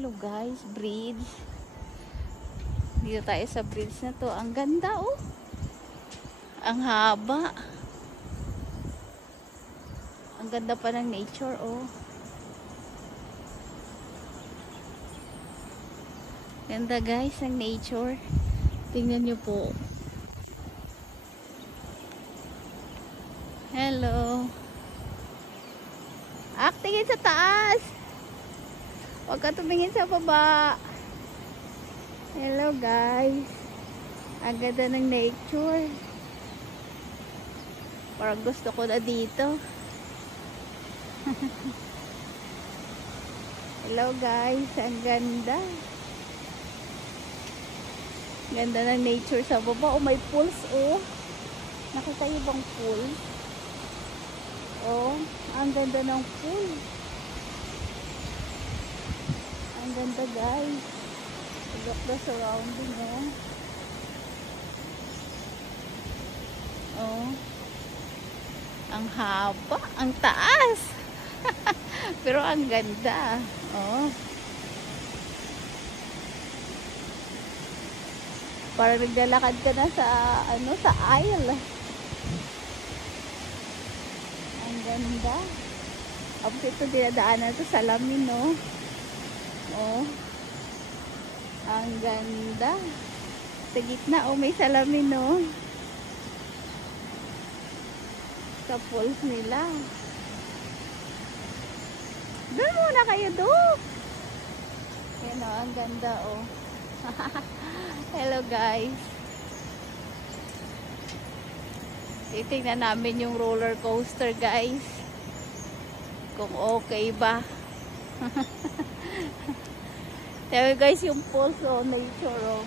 Hello guys, bridge. Dito tayo sa bridge na to. Ang ganda oh. Ang haba. Ang ganda pa ng nature oh. Ganda guys ng nature. Tingnan nyo po. Hello. Tingin sa taas. Huwag ka tumingin sa baba. Hello guys. Ang ganda ng nature. Parang gusto ko na dito. Hello guys. Ang ganda. Ganda ng nature sa baba. Oh, may pools oh. Nakita yung bang pool? Oh, ang ganda ng pool. Ang ganda guys. Look the surrounding oh. Oh. Ang haba, ang taas. Pero ang ganda. Oh. Parang naglalakad ka na sa ano, sa aisle. Ang ganda. Tapos ito dinadaanan ito sa lamin, no? Oh. Ang ganda. Sa gitna, oh, may salamin, no? Sa falls nila. Doon muna kayo, doon. Yan, oh, ang ganda, oh. Hello, guys. Titingnan namin yung roller coaster, guys. Kung okay ba. Pero guys, yung falls, oh, nature, oh.